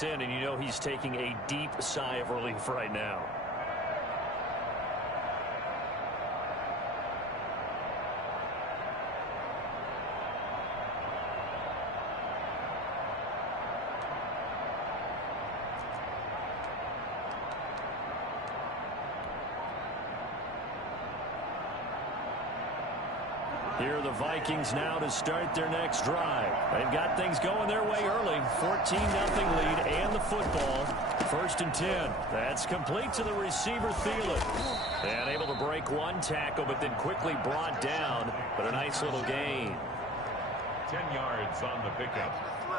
In, and you know he's taking a deep sigh of relief right now. Here are the Vikings now to start their next drive. They've got things going their way early. 14-0 lead and the football. 1st and 10. That's complete to the receiver, Thielen. And able to break one tackle, but then quickly brought down. But a nice little gain. 10 yards on the pickup.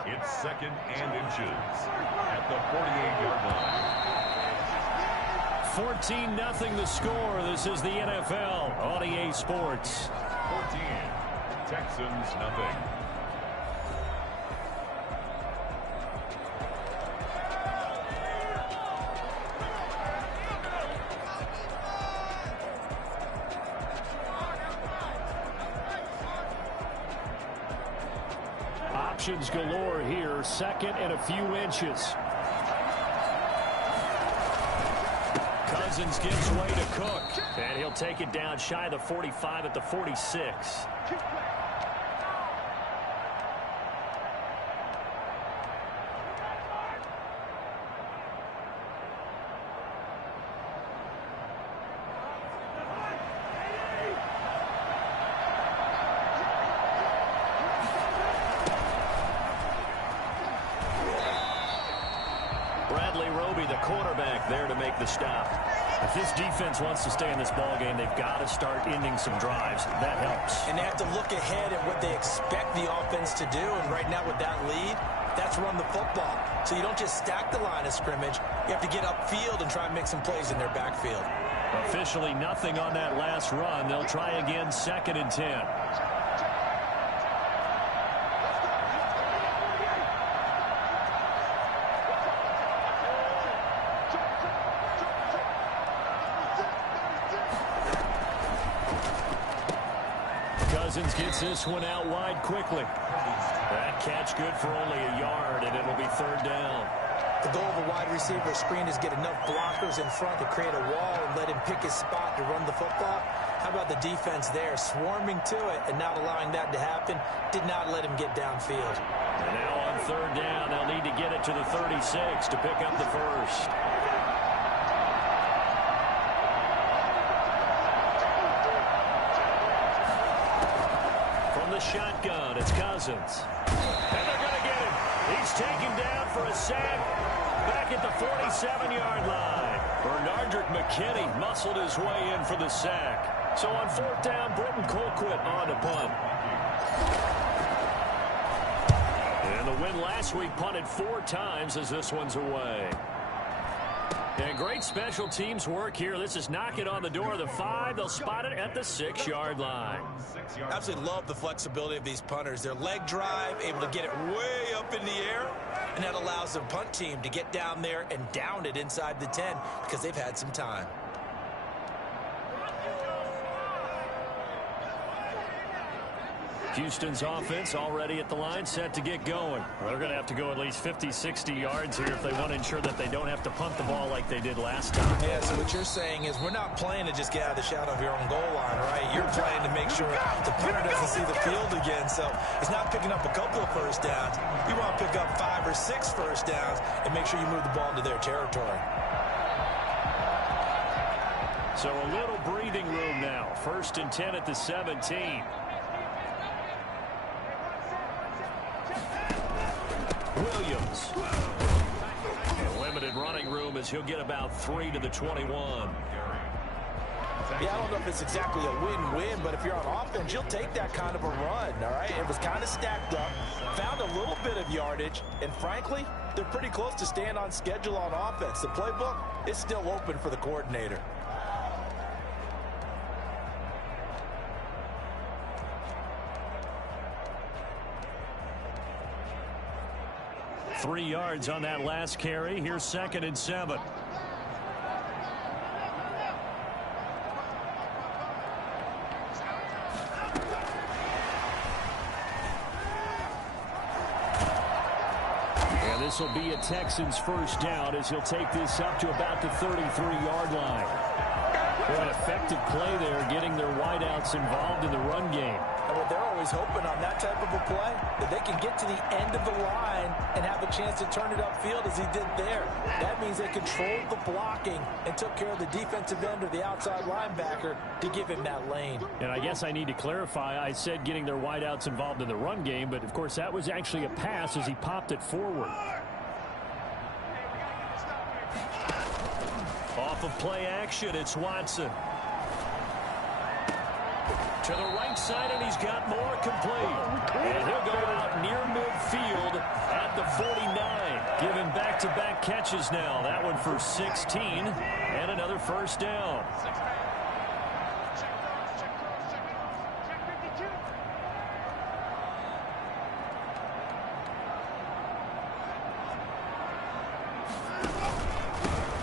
It's 2nd and inches at the 48-yard line. 14-0 the score. This is the NFL on EA Sports. 14, Texans nothing. Options galore here. 2nd and a few inches. Cousins gives way to Cook. And he'll take it down shy of the 45 at the 46. Bradley Roby, the quarterback, there to make the stop. If this defense wants to stay in this ballgame, they've got to start ending some drives. That helps. And they have to look ahead at what they expect the offense to do. And right now with that lead, that's run the football. So you don't just stack the line of scrimmage. You have to get upfield and try and make some plays in their backfield. Officially nothing on that last run. They'll try again 2nd and 10. Cousins gets this one out wide quickly. That catch good for only a yard, and it'll be 3rd down. The goal of a wide receiver screen is get enough blockers in front to create a wall and let him pick his spot to run the football. How about the defense there, swarming to it and not allowing that to happen? Did not let him get downfield. And now on 3rd down, they'll need to get it to the 36 to pick up the first. Shotgun, it's Cousins. And they're going to get him. He's taken down for a sack back at the 47-yard line. Bernardrick McKinney muscled his way in for the sack. So on 4th down, Britton Colquitt on to punt. And the win last week punted 4 times as this one's away. And great special teams work here. This is knocking on the door of the 5. They'll spot it at the 6-yard line. Absolutely love the flexibility of these punters. Their leg drive, able to get it way up in the air, and that allows the punt team to get down there and down it inside the 10 because they've had some time. Houston's offense already at the line, set to get going. They're going to have to go at least 50, 60 yards here if they want to ensure that they don't have to punt the ball like they did last time. Yeah, so what you're saying is we're not playing to just get out of the shadow of your own goal line, right? You're playing to make sure the punter doesn't see the field again. So it's not picking up a couple of first downs. You want to pick up 5 or 6 first downs and make sure you move the ball into their territory. So a little breathing room now. 1st and 10 at the 17. Williams. A limited running room as he'll get about 3 to the 21. Yeah, I don't know if it's exactly a win-win, but if you're on offense, you'll take that kind of a run, all right? It was kind of stacked up, found a little bit of yardage, and frankly, they're pretty close to staying on schedule on offense. The playbook is still open for the coordinator. Three yards on that last carry. Here's 2nd and 7. This will be a Texans first down as he'll take this up to about the 33-yard line. An effective play there, getting their wideouts involved in the run game. Well, they're always hoping on that type of a play that they can get to the end of the line and have a chance to turn it upfield as he did there. That means they controlled the blocking and took care of the defensive end or the outside linebacker to give him that lane. And I guess I need to clarify, I said getting their wideouts involved in the run game, but of course that was actually a pass as he popped it forward. Off of play action, it's Watson. To the right side, and he's got more complete. And he'll go out near midfield at the 49. Giving back-to-back catches now. That one for 16 and another first down.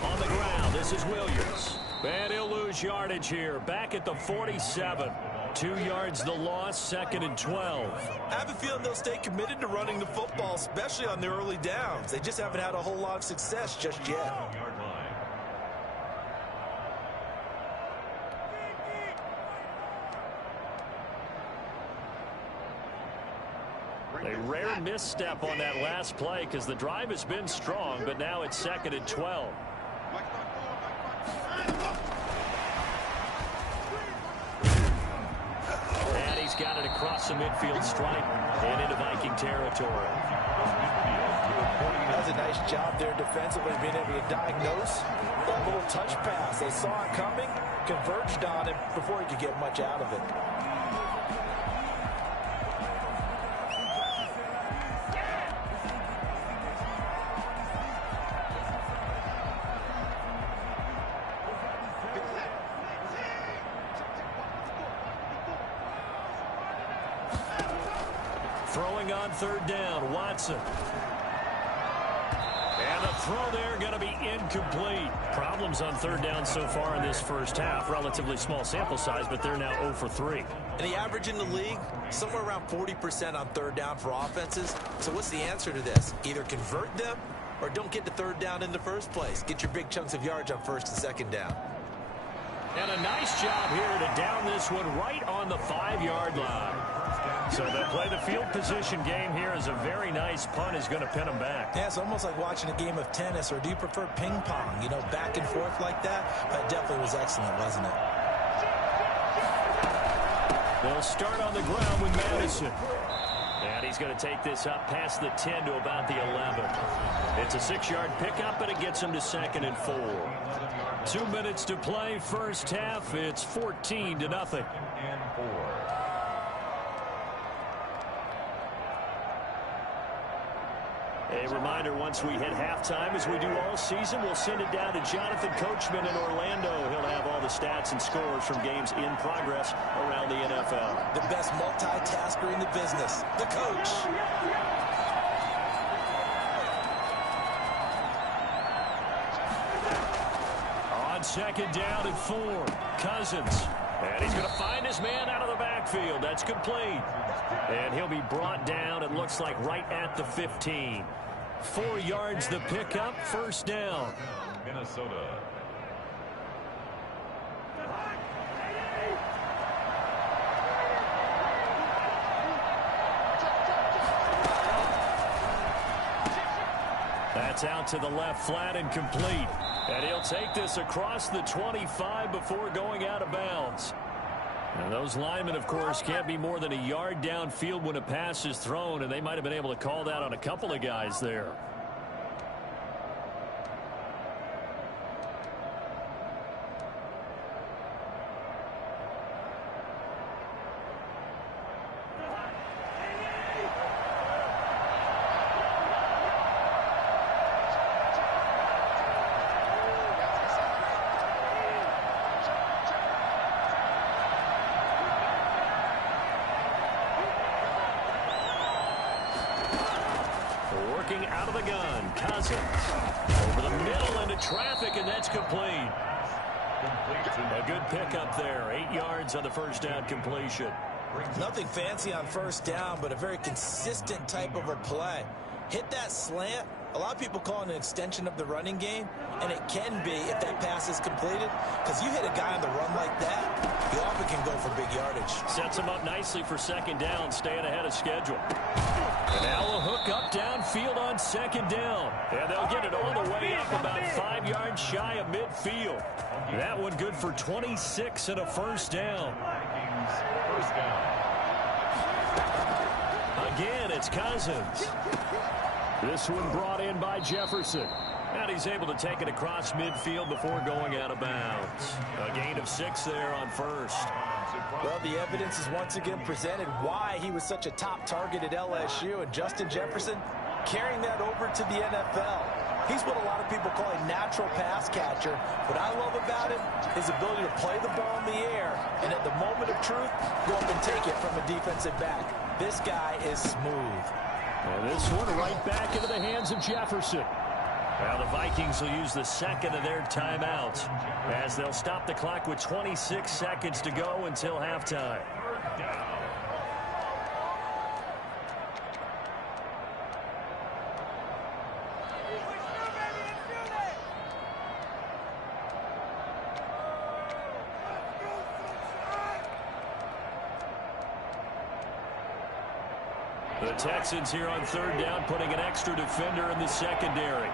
On the ground, this is Williams. And he'll lose yardage here. Back at the 47. 2 yards the loss, 2nd and 12. I have a feeling they'll stay committed to running the football, especially on the early downs. They just haven't had a whole lot of success just yet. A rare misstep on that last play because the drive has been strong, but now it's 2nd and 12. And he's got it across the midfield stripe and into Viking territory. That's a nice job there defensively, being able to diagnose that little touch pass. They saw it coming, converged on it before he could get much out of it. Throwing on 3rd down, Watson. And the throw there going to be incomplete. Problems on 3rd down so far in this first half. Relatively small sample size, but they're now 0 for 3. And the average in the league, somewhere around 40% on 3rd down for offenses. So what's the answer to this? Either convert them or don't get to 3rd down in the first place. Get your big chunks of yards on 1st and 2nd down. And a nice job here to down this one right on the 5-yard line. So they play the field position game here as a very nice punt is going to pin them back. Yeah, it's almost like watching a game of tennis, or do you prefer ping pong? You know, back and forth like that? That definitely was excellent, wasn't it? They'll start on the ground with Madison. And he's going to take this up past the 10 to about the 11. It's a 6-yard pickup, and it gets him to 2nd and 4. 2 minutes to play, first half. It's 14-0. And 4. A reminder, once we hit halftime, as we do all season, we'll send it down to Jonathan Coachman in Orlando. He'll have all the stats and scores from games in progress around the NFL. The best multitasker in the business, the coach. On 2nd down and 4, Cousins. And he's going to find his man out of the backfield. That's complete. And he'll be brought down, it looks like, right at the 15. 4 yards the pickup, first down. Minnesota. That's out to the left, flat and complete. And he'll take this across the 25 before going out of bounds. And those linemen, of course, can't be more than a yard downfield when a pass is thrown, and they might have been able to call that on a couple of guys there. Out of the gun, Cousins. Over the middle into traffic, and that's complete. A good pickup there. 8 yards on the first down completion. Nothing fancy on first down, but a very consistent type of a play. Hit that slant, A lot of people call it an extension of the running game, and it can be if that pass is completed, because you hit a guy on the run like that, you often can go for big yardage. Sets him up nicely for second down, staying ahead of schedule. And now a hook up downfield on second down. And they'll get it all the way up about 5 yards shy of midfield. That one good for 26 and a first down. First down. Again, it's Cousins. This one brought in by Jefferson. And he's able to take it across midfield before going out of bounds. A gain of 6 there on first. Well, the evidence is once again presented why he was such a top target at LSU. And Justin Jefferson carrying that over to the NFL. He's what a lot of people call a natural pass catcher. What I love about him, his ability to play the ball in the air, and at the moment of truth, go up and take it from a defensive back. This guy is smooth. And this one right back into the hands of Jefferson. Now the Vikings will use the second of their timeouts as they'll stop the clock with 26 seconds to go until halftime. The Texans here on third down, putting an extra defender in the secondary.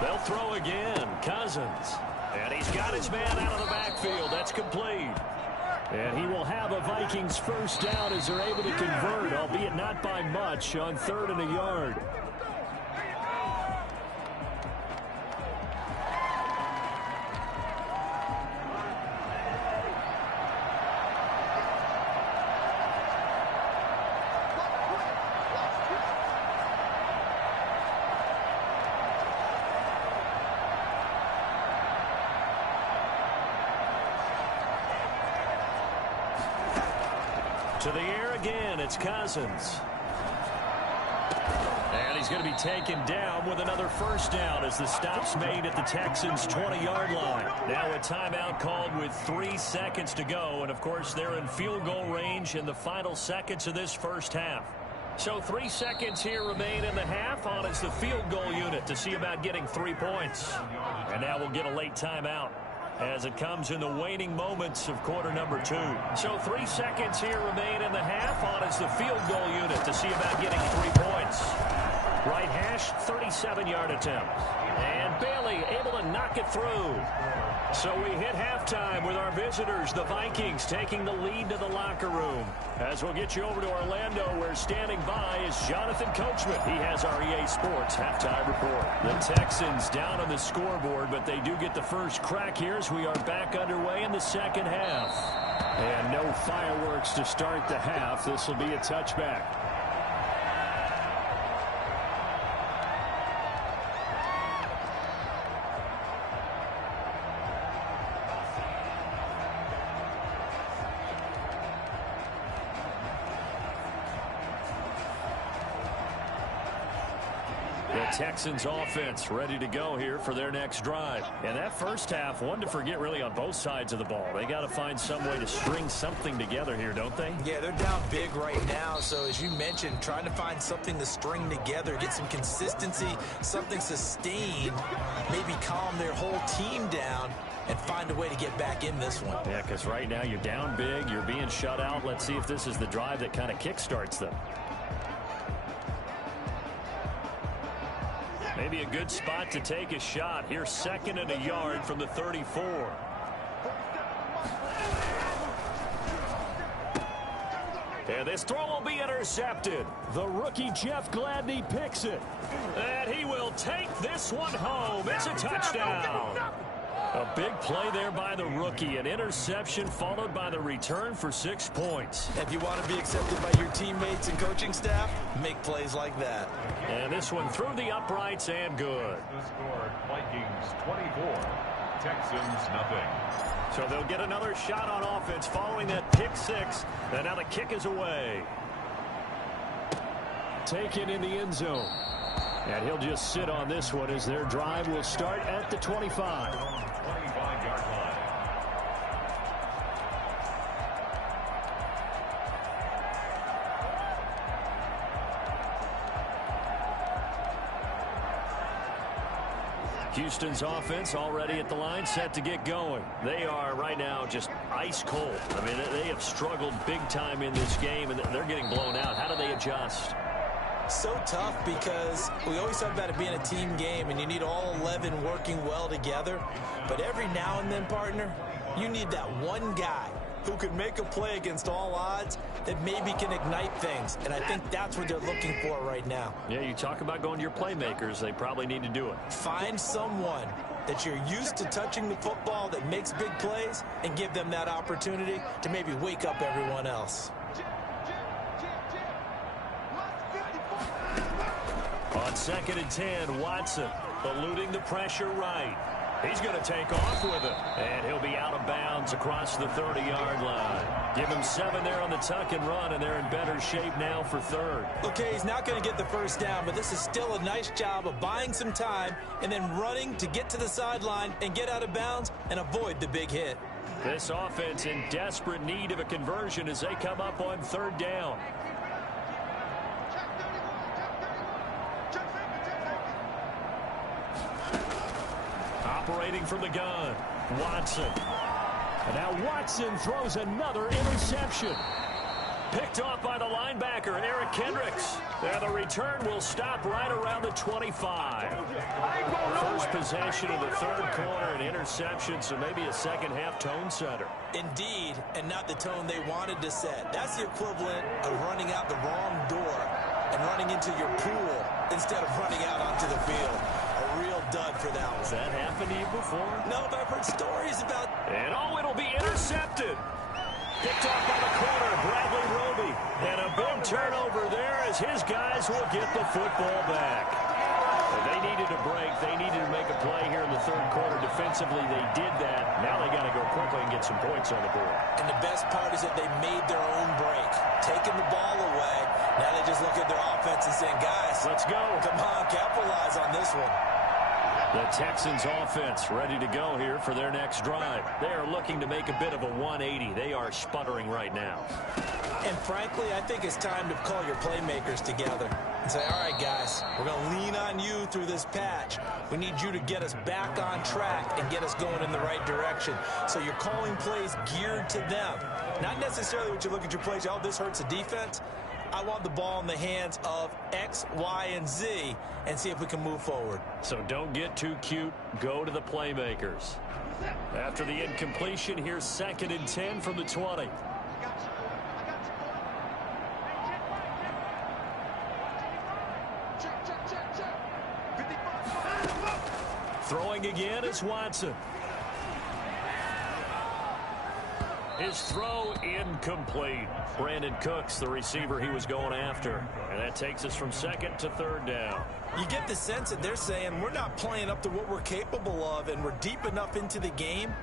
They'll throw again. Cousins. And he's got his man out of the backfield. That's complete. And he will have a Vikings first down as they're able to convert, albeit not by much, on 3rd and a yard. To the air again, it's Cousins. And he's going to be taken down with another first down as the stop's made at the Texans' 20-yard line. Now a timeout called with 3 seconds to go. And, of course, they're in field goal range in the final seconds of this first half. So 3 seconds here remain in the half. On is the field goal unit to see about getting 3 points. And now we'll get a late timeout as it comes in the waning moments of quarter number 2. So 3 seconds here remain in the half. On is the field goal unit to see about getting 3 points. Right hash, 37-yard attempt. And Bailey able to knock it through. So we hit halftime with our visitors, the Vikings, taking the lead to the locker room. As we'll get you over to Orlando, where standing by is Jonathan Coachman. He has our EA Sports halftime report. The Texans down on the scoreboard, but they do get the first crack here as we are back underway in the second half. And no fireworks to start the half. This will be a touchback. Texans offense ready to go here for their next drive. And that first half, one to forget really on both sides of the ball. They got to find some way to string something together here, don't they? Yeah, they're down big right now. So as you mentioned, trying to find something to string together, get some consistency, something sustained, maybe calm their whole team down and find a way to get back in this one. Yeah, because right now you're down big, you're being shut out. Let's see if this is the drive that kind of kickstarts them. Maybe a good spot to take a shot. Here's 2nd and a yard from the 34. And this throw will be intercepted. The rookie Jeff Gladney picks it. And he will take this one home. It's a touchdown. A big play there by the rookie. An interception followed by the return for 6 points. If you want to be accepted by your teammates and coaching staff, make plays like that. And this one through the uprights and good. The score, Vikings 24, Texans nothing. So they'll get another shot on offense following that pick 6. And now the kick is away. Taken in the end zone. And he'll just sit on this one as their drive will start at the 25. 25-yard line. Houston's offense already at the line, set to get going. They are right now just ice cold. I mean, they have struggled big time in this game, and they're getting blown out. How do they adjust? So tough because we always talk about it being a team game, and you need all 11 working well together. But every now and then, partner, you need that one guy who could make a play against all odds that maybe can ignite things. And I think that's what they're looking for right now. Yeah, you talk about going to your playmakers. They probably need to do it. Find someone that you're used to touching the football that makes big plays and give them that opportunity to maybe wake up everyone else. On 2nd and 10, Watson eluding the pressure right. He's going to take off with it, and he'll be out of bounds across the 30-yard line. Give him 7 there on the tuck and run, and they're in better shape now for 3rd. Okay, he's not going to get the first down, but this is still a nice job of buying some time and then running to get to the sideline and get out of bounds and avoid the big hit. This offense in desperate need of a conversion as they come up on 3rd down. Operating from the gun, Watson. And now Watson throws another interception. Picked off by the linebacker, Eric Kendricks. And the return will stop right around the 25. First possession of the 3rd quarter, an interception, so maybe a second-half tone setter. Indeed, and not the tone they wanted to set. That's the equivalent of running out the wrong door and running into your pool instead of running out onto the field. A real dud for that one. Has that happened to you before? No, but I've heard stories about... And it'll be intercepted. Picked off by the corner, Bradley Roby. And a big turnover there as his guys will get the football back. They needed a break. They needed to make a play here in the 3rd quarter. Defensively, they did that. Now they got to go quickly and get some points on the board. And the best part is that they made their own break. Taking the ball away. Now they just look at their offense and saying, guys, let's go. Come on, capitalize on this one. The Texans offense ready to go here for their next drive. They are looking to make a bit of a 180. They are sputtering right now. And frankly, I think it's time to call your playmakers together and say, all right, guys, we're going to lean on you through this patch. We need you to get us back on track and get us going in the right direction. So you're calling plays geared to them. Not necessarily what you look at your plays, oh, this hurts the defense. I want the ball in the hands of X, Y, and Z and see if we can move forward. So don't get too cute. Go to the playmakers. After the incompletion, here's 2nd and 10 from the 20. Throwing again is Watson. His throw incomplete. Brandon Cooks, the receiver he was going after. And that takes us from 2nd to 3rd down. You get the sense that they're saying we're not playing up to what we're capable of, and we're deep enough into the game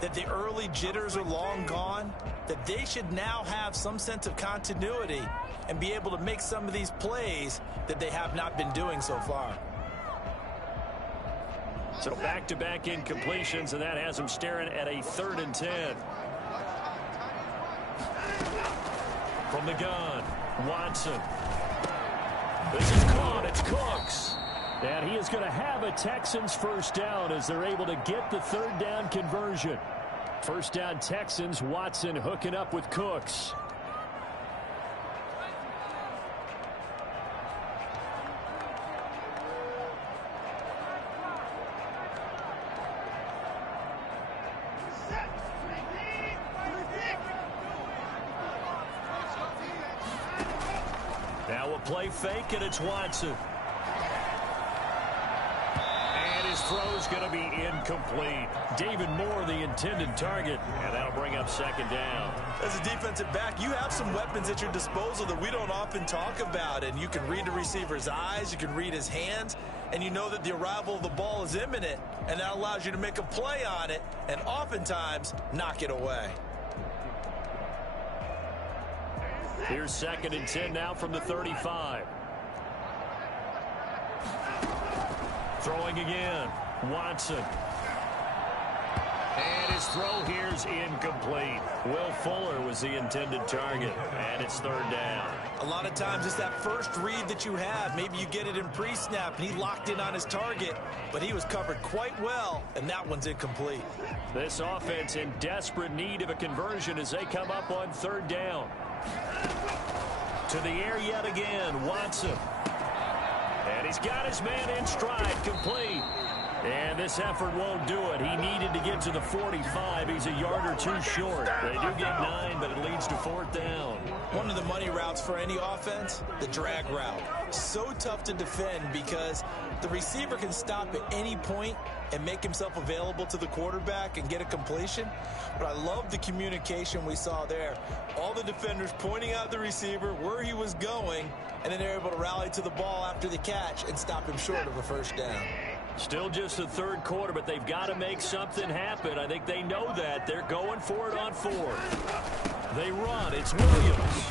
that the early jitters are long gone, that they should now have some sense of continuity and be able to make some of these plays that they have not been doing so far. So back-to-back incompletions, and that has them staring at a 3rd and 10. From the gun, Watson. This is caught. It's Cooks. And he is going to have a Texans first down as they're able to get the 3rd down conversion. First down Texans, Watson hooking up with Cooks. Now a play fake, and it's Watson. And his throw's going to be incomplete. David Moore, the intended target, and that'll bring up 2nd down. As a defensive back, you have some weapons at your disposal that we don't often talk about, and you can read the receiver's eyes, you can read his hands, and you know that the arrival of the ball is imminent, and that allows you to make a play on it and oftentimes knock it away. Here's 2nd and 10 now from the 35. Throwing again. Watson. And his throw here's incomplete. Will Fuller was the intended target. And it's third down. A lot of times it's that first read that you have. Maybe you get it in pre-snap, and he locked in on his target, but he was covered quite well, and that one's incomplete. This offense in desperate need of a conversion as they come up on third down. To the air yet again, Watson. And he's got his man in stride, complete. And this effort won't do it. He needed to get to the 45. He's a yard or two short. They do get 9, but it leads to fourth down. One of the money routes for any offense, the drag route. So tough to defend because the receiver can stop at any point and make himself available to the quarterback and get a completion. But I love the communication we saw there. All the defenders pointing out the receiver, where he was going, and then they're able to rally to the ball after the catch and stop him short of a first down. Still just the third quarter, but they've got to make something happen. I think they know that. They're going for it on fourth. They run. It's Williams.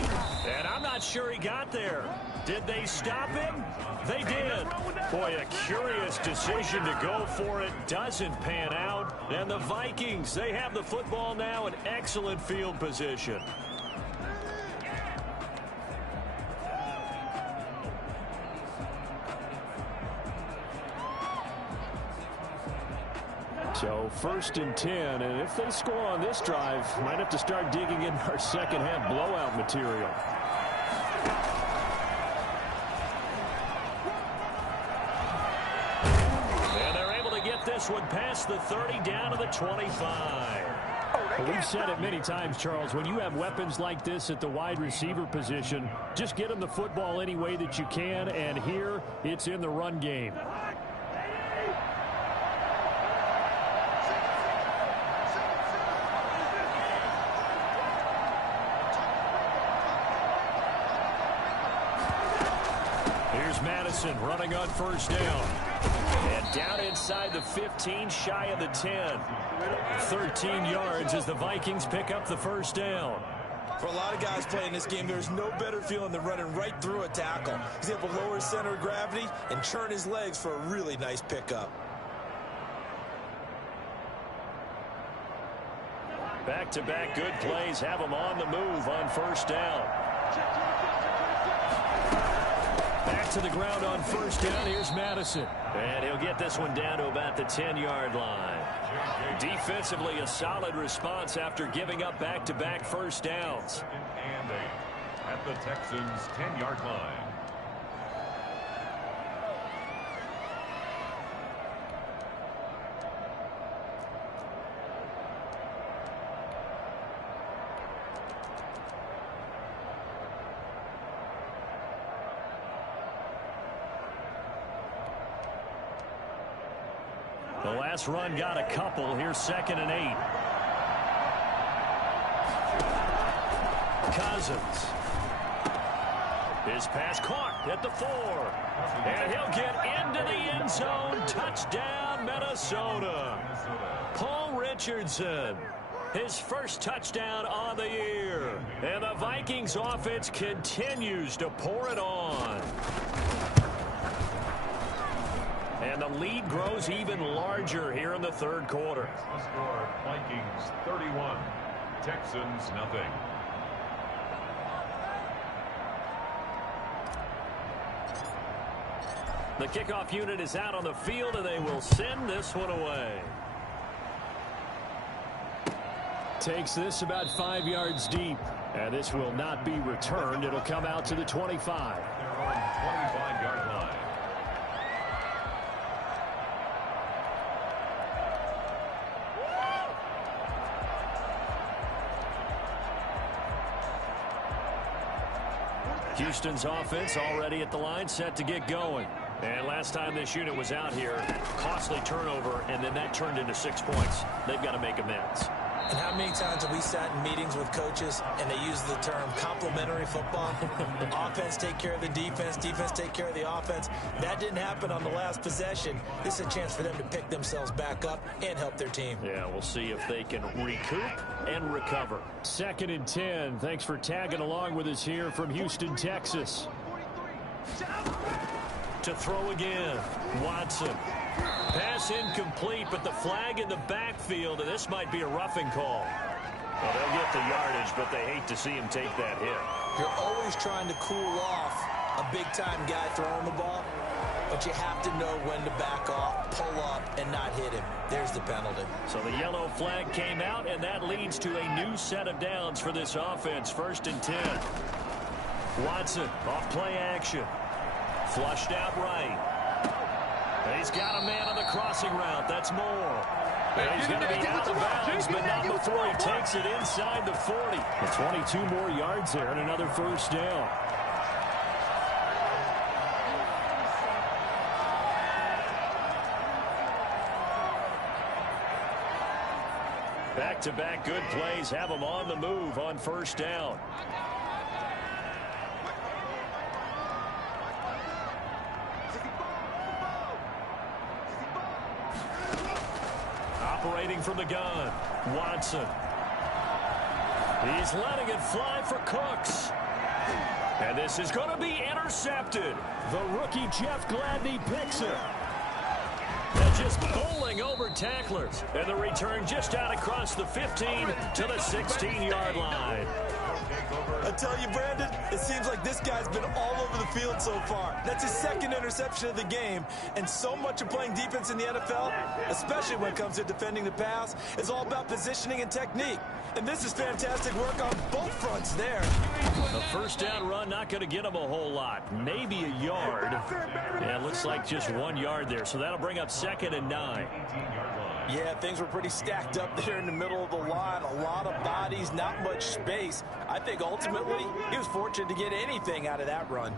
And I'm not sure he got there. Did they stop him? They did. Boy, a curious decision to go for it. Doesn't pan out. And the Vikings, they have the football now in excellent field position. So first and 10, and if they score on this drive, might have to start digging in our second half blowout material. And they're able to get this one past the 30 down to the 25. Well, we've said it many times, Charles, when you have weapons like this at the wide receiver position, just get them the football any way that you can, and here it's in the run game. Madison running on first down. And down inside the 15, shy of the 10. 13 yards as the Vikings pick up the first down. For a lot of guys playing this game, there's no better feeling than running right through a tackle. He's able to lower his center of gravity and churn his legs for a really nice pickup. Back-to-back good plays have him on the move on first down. Back to the ground on first down. Here's Madison. And he'll get this one down to about the 10-yard line. Defensively, a solid response after giving up back-to-back first downs. And 8 at the Texans' 10-yard line. The last run got a couple. Here's second and 8. Cousins. His pass caught at the 4. And he'll get into the end zone. Touchdown, Minnesota. Paul Richardson. His first touchdown on the year. And the Vikings offense continues to pour it on. And the lead grows even larger here in the third quarter. The score, Vikings 31, Texans nothing. The kickoff unit is out on the field, and they will send this one away. Takes this about 5 yards deep. And this will not be returned. It'll come out to the 25. They're on 25-yard line. Houston's offense already at the line, set to get going. And last time this unit was out here, costly turnover, and then that turned into 6 points. They've got to make amends. And how many times have we sat in meetings with coaches and they use the term complementary football? Offense take care of the defense, defense take care of the offense. That didn't happen on the last possession. This is a chance for them to pick themselves back up and help their team. Yeah, we'll see if they can recoup and recover. Second and 10. Thanks for tagging along with us here from Houston, Texas. To throw again, Watson. Pass incomplete, but the flag in the backfield, and this might be a roughing call. Well, they'll get the yardage, but they hate to see him take that hit. You're always trying to cool off a big-time guy throwing the ball, but you have to know when to back off, pull up, and not hit him. There's the penalty. So the yellow flag came out, and that leads to a new set of downs for this offense. 1st and 10. Watson off play action. Flushed out right. He's got a man on the crossing route. That's Moore. And he's going to be out of bounds, but not before he takes it inside the 40. And 22 more yards there and another 1st down. Back-to-back good plays have them on the move on 1st down. Operating from the gun, Watson. He's letting it fly for Cooks. And this is going to be intercepted. The rookie Jeff Gladney picks it. And just bowling over tacklers. And the return just out across the 15 to the 16-yard line. I tell you, Brandon, it seems like this guy's been all over the field so far. That's his 2nd interception of the game. And so much of playing defense in the NFL, especially when it comes to defending the pass, is all about positioning and technique. And this is fantastic work on both fronts there. A 1st down run, not going to get him a whole lot. Maybe a yard. Yeah, it looks like just 1 yard there. So that'll bring up 2nd and 9. Yeah, things were pretty stacked up there in the middle of the line. A lot of bodies, not much space. I think ultimately he was fortunate to get anything out of that run.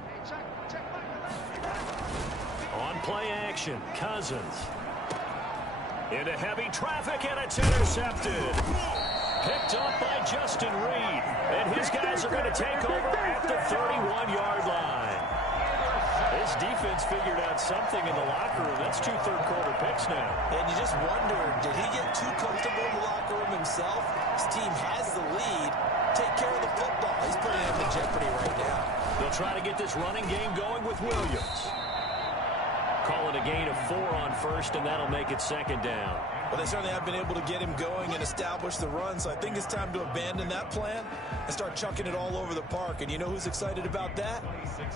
On play action, Cousins. Into heavy traffic, and it's intercepted. Picked up by Justin Reed. And his guys are going to take over at the 31-yard line. This defense figured out something in the locker room. That's 2 third-quarter picks now. And you just wonder, did he get too comfortable in the locker room himself? His team has the lead. Take care of the football. He's putting him in jeopardy right now. They'll try to get this running game going with Williams. Call it a gain of 4 on 1st, and that'll make it 2nd down. Well, they certainly have been able to get him going and establish the run, so I think it's time to abandon that plan and start chucking it all over the park. And you know who's excited about that?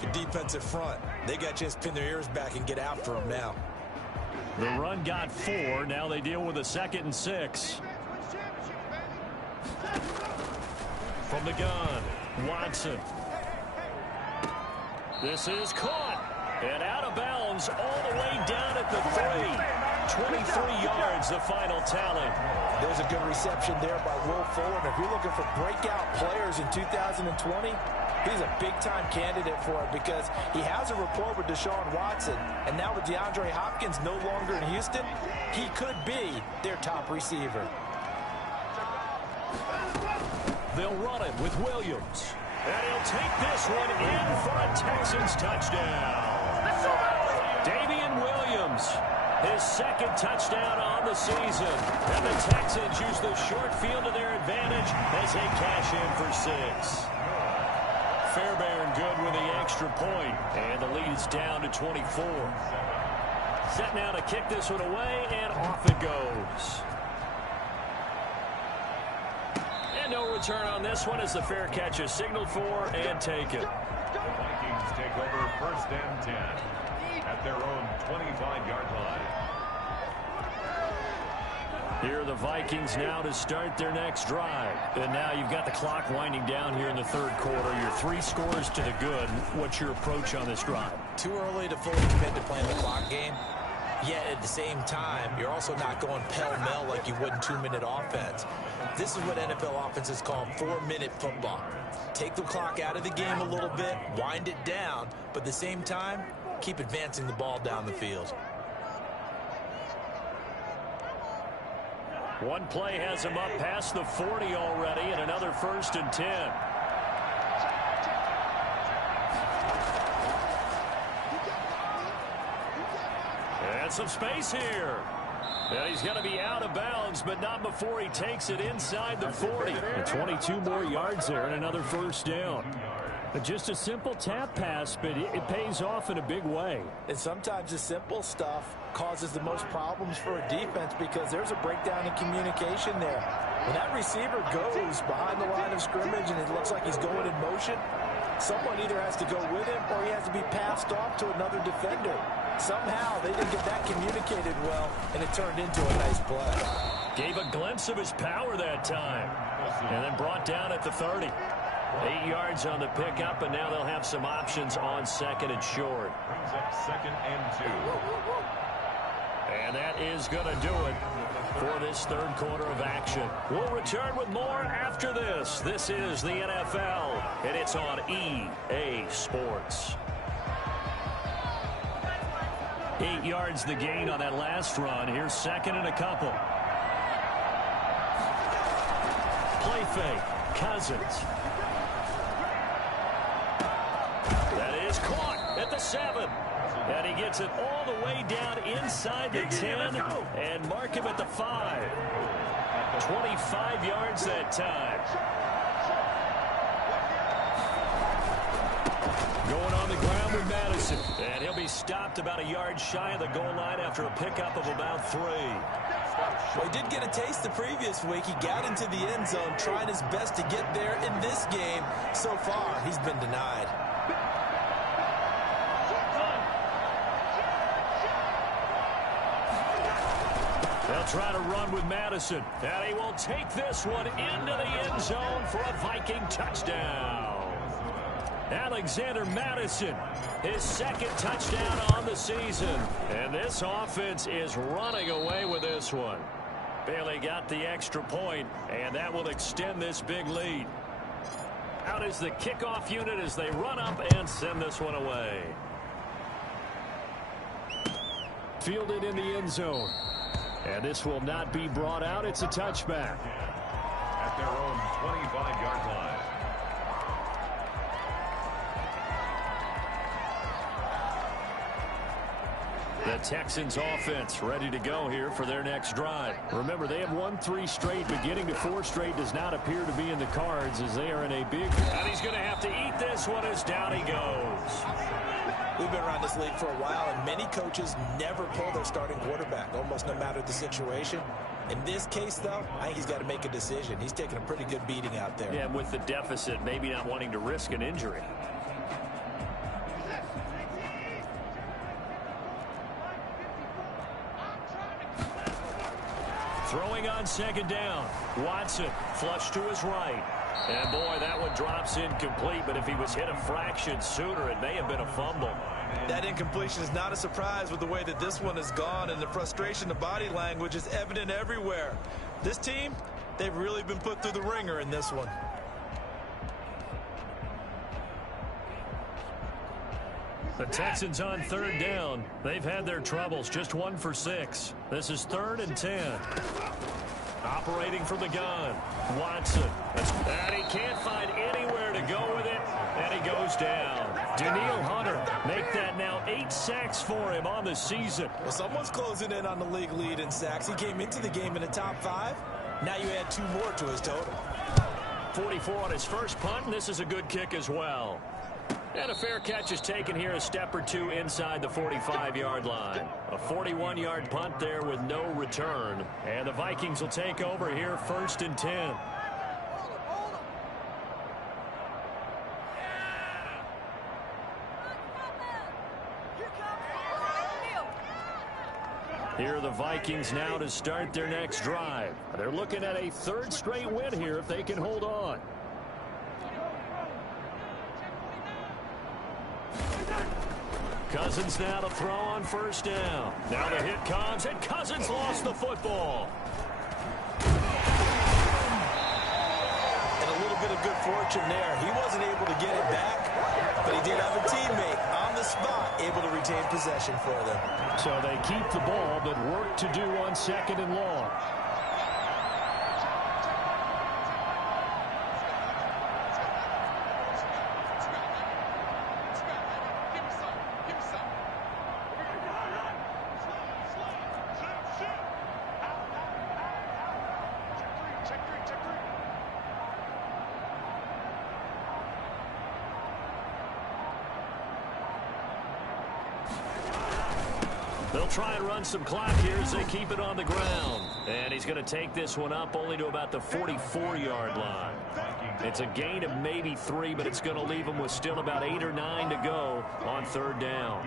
The defensive front. They got a chance to pin their ears back and get after him now. The run got 4. Now they deal with a 2nd and 6. From the gun, Watson. This is caught. And out of bounds all the way down at the 3. 23 yards, the final tally. There's a good reception there by Will Fuller. And if you're looking for breakout players in 2020, he's a big-time candidate for it because he has a rapport with Deshaun Watson. And now with DeAndre Hopkins no longer in Houston, he could be their top receiver. They'll run it with Williams. And he'll take this one in for a Texans touchdown. Damian Williams, his 2nd touchdown on the season. And the Texans use the short field to their advantage as they cash in for 6. Fairbairn good with the extra point. And the lead is down to 24. Set now to kick this one away, and off it goes. And no return on this one as the fair catch is signaled for and taken. The Vikings take over 1st and 10 at their own 25-yard line. Here are the Vikings now to start their next drive. And now you've got the clock winding down here in the 3rd quarter. Your 3 scores to the good. What's your approach on this drive? Too early to fully commit to playing the clock game. Yet at the same time, you're also not going pell-mell like you would in 2-minute offense. This is what NFL offenses call 4-minute football. Take the clock out of the game a little bit, wind it down, but at the same time, keep advancing the ball down the field. One play has him up past the 40 already, and another 1st and 10. And some space here. And he's going to be out of bounds, but not before he takes it inside the 40. And 22 more yards there and another 1st down. Just a simple tap pass, but it pays off in a big way. And sometimes the simple stuff causes the most problems for a defense because there's a breakdown in communication there. When that receiver goes behind the line of scrimmage and it looks like he's going in motion, someone either has to go with him or he has to be passed off to another defender. Somehow they didn't get that communicated well, and it turned into a nice play. Gave a glimpse of his power that time, and then brought down at the 30. 8 yards on the pickup, and now they'll have some options on second and short. Brings up 2nd and 2. And that is going to do it for this third quarter of action. We'll return with more after this. This is the NFL, and it's on EA Sports. 8 yards the gain on that last run. Here's second and a couple. Play fake. Cousins. That is caught at the 7. And he gets it all the way down inside the 10 and mark him at the 5. 25 yards that time. Going on the ground with Madison. And he'll be stopped about a yard shy of the goal line after a pickup of about 3. Well, he did get a taste the previous week. He got into the end zone, trying his best to get there in this game. So far, he's been denied. They'll try to run with Madison. And he will take this one into the end zone for a Viking touchdown. Alexander Madison, his second touchdown on the season. And this offense is running away with this one. Bailey got the extra point, and that will extend this big lead. Out is the kickoff unit as they run up and send this one away. Fielded in the end zone. And this will not be brought out. It's a touchback. At their own 25-yard line. The Texans offense ready to go here for their next drive. Remember, they have won 3 straight, but getting to 4 straight does not appear to be in the cards as they are in a big... And he's going to have to eat this one as down he goes. We've been around this league for a while, and many coaches never pull their starting quarterback, almost no matter the situation. In this case, though, I think he's got to make a decision. He's taking a pretty good beating out there. Yeah, with the deficit, maybe not wanting to risk an injury. Throwing on second down. Watson, flush to his right. And, boy, that one drops incomplete, but if he was hit a fraction sooner, it may have been a fumble. That incompletion is not a surprise with the way that this one has gone, and the frustration, the body language is evident everywhere. This team, they've really been put through the ringer in this one. The Texans on third down. They've had their troubles, just 1 for 6. This is 3rd and 10. Operating from the gun. Watson. And he can't find anywhere to go with it. And he goes down. Daniil Hunter make that now 8 sacks for him on the season. Well, someone's closing in on the league lead in sacks. He came into the game in the top 5. Now you add 2 more to his total. 44 on his first punt, and this is a good kick as well. And a fair catch is taken here, a step or 2 inside the 45-yard line. A 41-yard punt there with no return. And the Vikings will take over here, 1st and 10. Here are the Vikings now to start their next drive. They're looking at a 3rd straight win here if they can hold on. Cousins now to throw on 1st down. Now the hit comes, and Cousins lost the football. And a little bit of good fortune there. He wasn't able to get it back, but he did have a teammate on the spot able to retain possession for them. So they keep the ball, but work to do on 2nd and long. try and run some clock here as they keep it on the ground. And he's going to take this one up only to about the 44-yard line. It's a gain of maybe 3, but it's going to leave him with still about 8 or 9 to go on third down.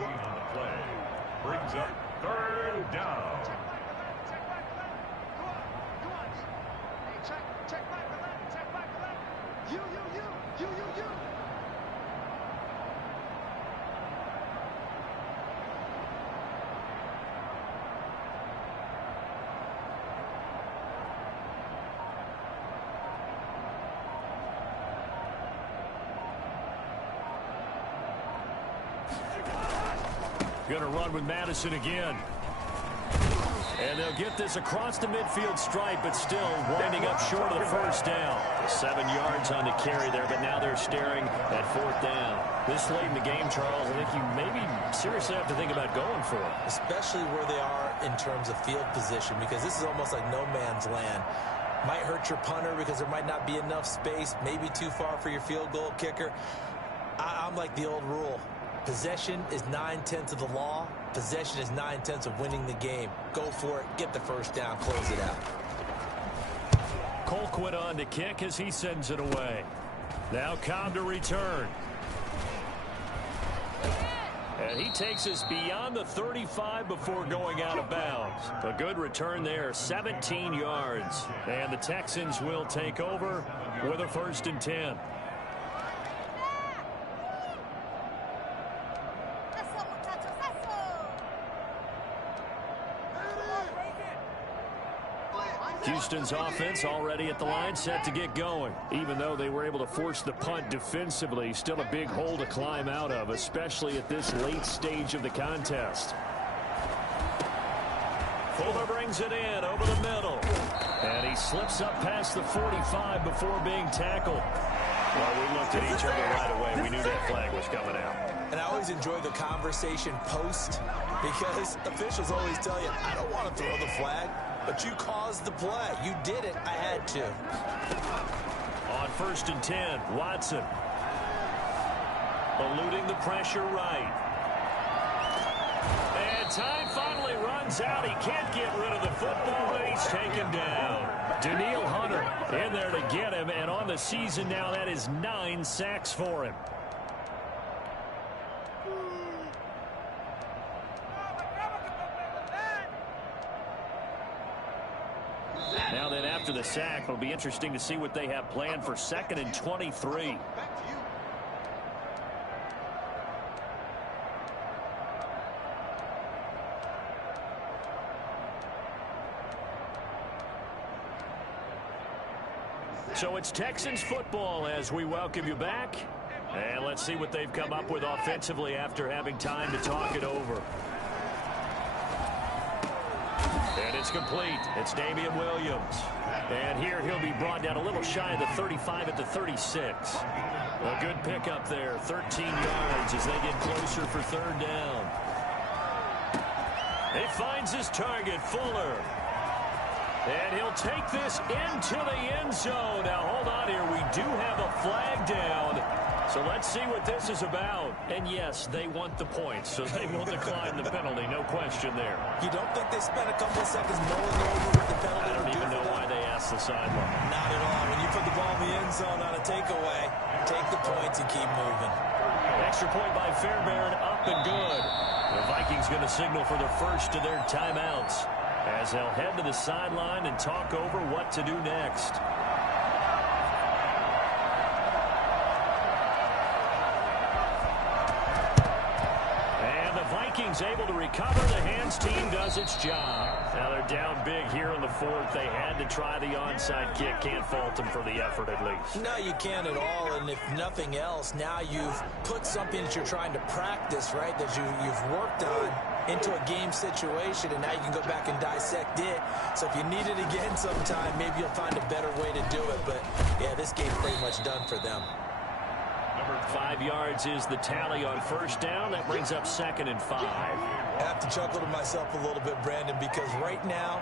Brings up third down. Going to run with Madison again. And they'll get this across the midfield stripe, but still winding up short of the first down. 7 yards on the carry there, but now they're staring at fourth down. This late in the game, Charles, I think you maybe seriously have to think about going for it. Especially where they are in terms of field position, because this is almost like no man's land. Might hurt your punter because there might not be enough space, maybe too far for your field goal kicker. I'm like the old rule. Possession is 9/10 of the law. Possession is 9/10 of winning the game. Go for it. Get the first down. Close it out. Colquitt on to kick as he sends it away. Now Cobb to return. And he takes us beyond the 35 before going out of bounds. A good return there, 17 yards. And the Texans will take over with a 1st and 10. Houston's offense already at the line, set to get going. Even though they were able to force the punt defensively, still a big hole to climb out of, especially at this late stage of the contest. Fuller brings it in over the middle. And he slips up past the 45 before being tackled. Well, we looked at each other right away. We knew that flag was coming out. And I always enjoy the conversation post, because officials always tell you, I don't want to throw the flag. But you caused the play. You did it. I had to. On 1st and 10, Watson. Eluding the pressure right. And time finally runs out. He can't get rid of the football, and he's taken down. Daniil Hunter in there to get him. And on the season now, that is 9 sacks for him. Now then, after the sack, it'll be interesting to see what they have planned for 2nd and 23. So it's Texans football as we welcome you back. And let's see what they've come up with offensively after having time to talk it over. And it's complete. It's Damian Williams. And here he'll be brought down a little shy of the 35 at the 36. A good pickup there. 13 yards as they get closer for 3rd down. He finds his target, Fuller. And he'll take this into the end zone. Now, hold on here. We do have a flag down. So let's see what this is about. And yes, they want the points, so they will decline the penalty. No question there. You don't think they spent a couple of seconds mulling over what the penalty? I don't even know why they asked the sideline. Not at all. When you put the ball in the end zone on a takeaway, take the points and keep moving. Extra point by Fairbairn, up and good. The Vikings going to signal for the first of their timeouts as they'll head to the sideline and talk over what to do next. Vikings able to recover. The hands team does its job. Now they're down big here in the 4th. They had to try the onside kick. Can't fault them for the effort at least. No, you can't at all. And if nothing else, now you've put something that you're trying to practice, right, that you've worked on into a game situation, and now you can go back and dissect it. So if you need it again sometime, maybe you'll find a better way to do it. But, yeah, this game's pretty much done for them. 5 yards is the tally on 1st down. That brings up 2nd and 5. I have to chuckle to myself a little bit, Brandon, because right now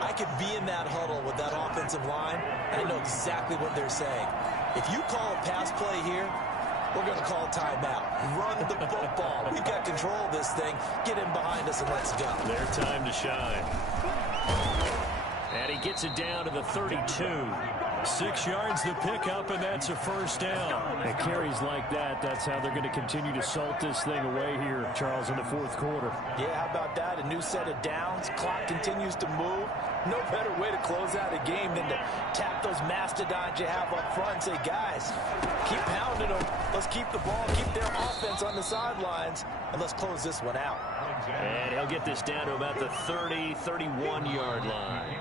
I could be in that huddle with that offensive line, and I know exactly what they're saying. If you call a pass play here, we're going to call timeout. Run the football. We've got control of this thing. Get him behind us and let's go. Their time to shine. And he gets it down to the 32. 6 yards the pickup, and that's a first down. And carries like that, that's how they're going to continue to salt this thing away here, Charles, in the fourth quarter. Yeah, how about that? A new set of downs. Clock continues to move. No better way to close out a game than to tap those mastodons you have up front and say, guys, keep pounding them. Let's keep the ball, keep their offense on the sidelines, and let's close this one out. And he'll get this down to about the 30, 31-yard line.